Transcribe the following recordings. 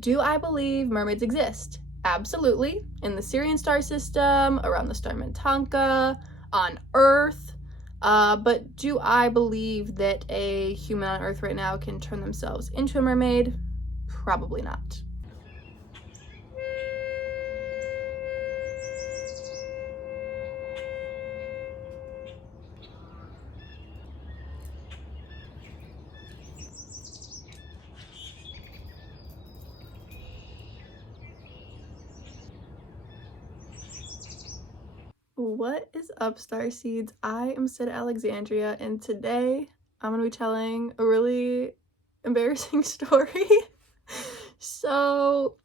Do I believe mermaids exist? Absolutely. In the Syrian star system, around the star Mintanka, on Earth. But do I believe that a human on Earth right now can turn themselves into a mermaid? Probably not. What is up, Starseeds? I am Sydalexandria, and today I'm going to be telling a really embarrassing story. So,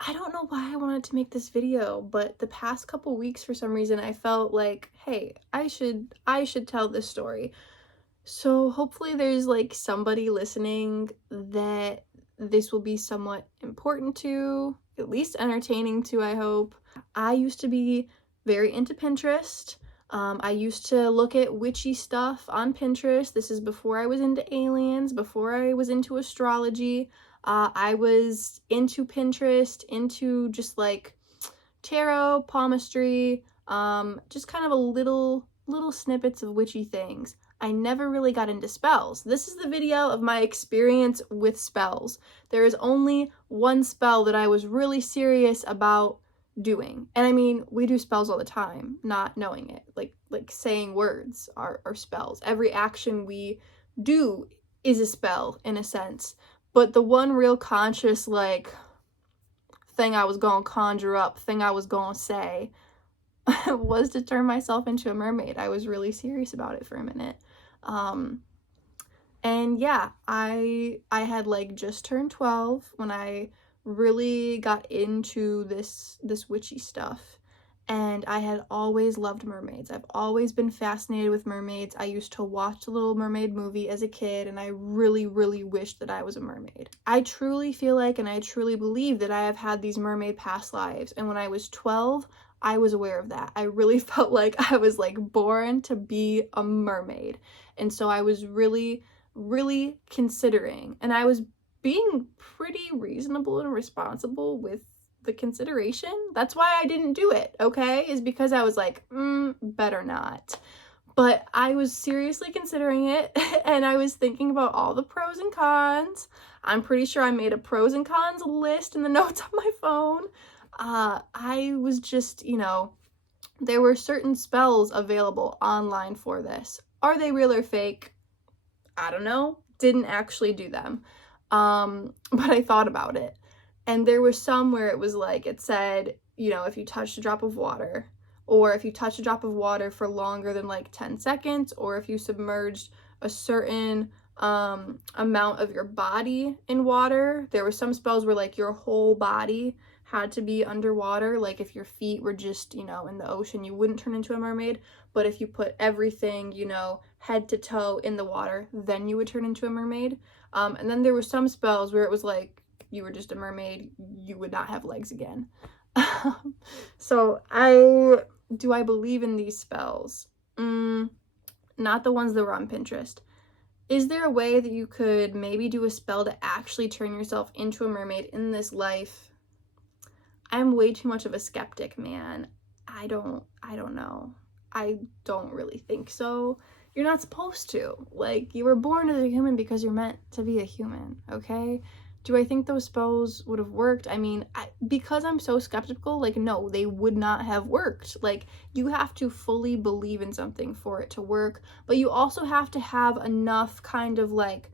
I don't know why I wanted to make this video, but the past couple weeks, for some reason, I felt like, hey, I should tell this story. So hopefully there's like somebody listening that this will be somewhat important to, at least entertaining to, I hope. I used to be very into Pinterest. I used to look at witchy stuff on Pinterest. This is before I was into aliens, before I was into astrology. I was into Pinterest, into just like tarot, palmistry, just kind of a little snippets of witchy things. I never really got into spells. This is the video of my experience with spells. There is only one spell that I was really serious about doing. And I mean, we do spells all the time, not knowing it. Like saying words are spells. Every action we do is a spell in a sense. But the one real conscious like thing I was gonna conjure up, thing I was gonna say was to turn myself into a mermaid. I was really serious about it for a minute. And yeah, I had like just turned 12 when I really got into this witchy stuff. And I had always loved mermaids. I've always been fascinated with mermaids. I used to watch the Little Mermaid movie as a kid, and I really wished that I was a mermaid. I truly feel like, and I truly believe that I have had these mermaid past lives. And when I was 12, I was aware of that. I really felt like I was like born to be a mermaid. And so I was really considering, and I was being pretty reasonable and responsible with the consideration. That's why I didn't do it, okay? Is because I was like, better not. But I was seriously considering it, and I was thinking about all the pros and cons. I'm pretty sure I made a pros and cons list in the notes on my phone. I was just, there were certain spells available online for this. Are they real or fake? I don't know. Didn't actually do them. But I thought about it. And there was some where it was like, it said, if you touched a drop of water, or if you touch a drop of water for longer than like 10 seconds, or if you submerged a certain amount of your body in water. There were some spells where like your whole body had to be underwater. Like if your feet were just, in the ocean, you wouldn't turn into a mermaid. But if you put everything, head to toe in the water, then you would turn into a mermaid. And then there were some spells where it was like, you were just a mermaid, you would not have legs again. So do I believe in these spells? Not the ones that were on Pinterest. Is there a way that you could maybe do a spell to actually turn yourself into a mermaid in this life? I'm way too much of a skeptic, man. I don't know. I don't really think so. You're not supposed to. Like, you were born as a human because you're meant to be a human, okay? Do I think those spells would have worked? I mean, because I'm so skeptical, like, no, they would not have worked. Like, you have to fully believe in something for it to work, but you also have to have enough kind of, like,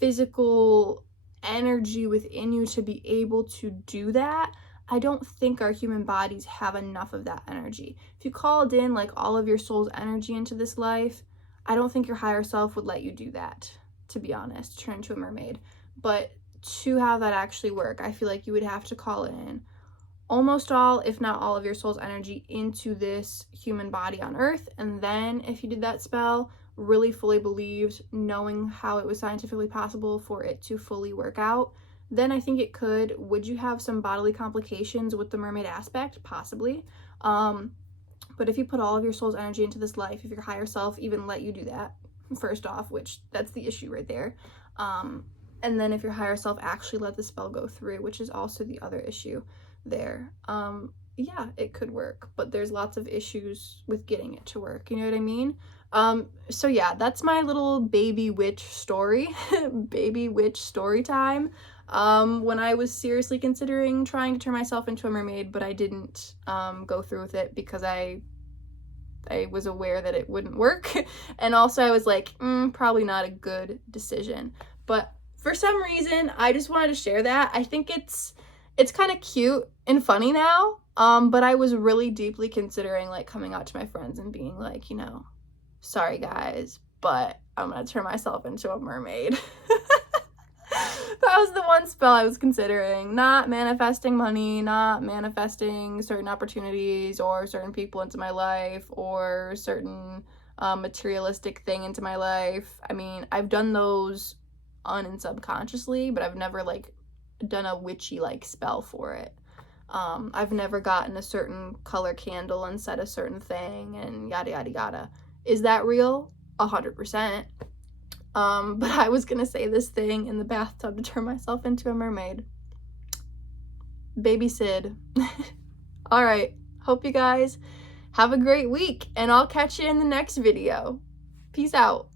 physical energy within you to be able to do that. I don't think our human bodies have enough of that energy. If you called in, like, all of your soul's energy into this life, I don't think your higher self would let you do that, to be honest, turn into a mermaid. But to have that actually work, I feel like you would have to call in almost all, if not all, of your soul's energy into this human body on Earth. And then if you did that spell, really fully believed, knowing how it was scientifically possible for it to fully work out, then I think it could. Would you have some bodily complications with the mermaid aspect? Possibly. But if you put all of your soul's energy into this life, if your higher self even let you do that, first off, which that's the issue right there, And then if your higher self actually let the spell go through, which is also the other issue there, yeah, it could work, but there's lots of issues with getting it to work, you know what I mean? So yeah, that's my little baby witch story. Baby witch story time. When I was seriously considering trying to turn myself into a mermaid, but I didn't go through with it because I was aware that it wouldn't work. And also I was like, probably not a good decision. But for some reason, I just wanted to share that. I think it's kind of cute and funny now. But I was really deeply considering like coming out to my friends and being like, you know, sorry guys, but I'm gonna turn myself into a mermaid. That was the one spell I was considering. Not manifesting money, not manifesting certain opportunities or certain people into my life or certain materialistic thing into my life. I mean, I've done those and subconsciously, but I've never like done a witchy like spell for it. I've never gotten a certain color candle and said a certain thing and yada yada yada. Is that real? 100%. But I was gonna say this thing in the bathtub to turn myself into a mermaid. Baby Sid. All right, hope you guys have a great week, and I'll catch you in the next video. Peace out.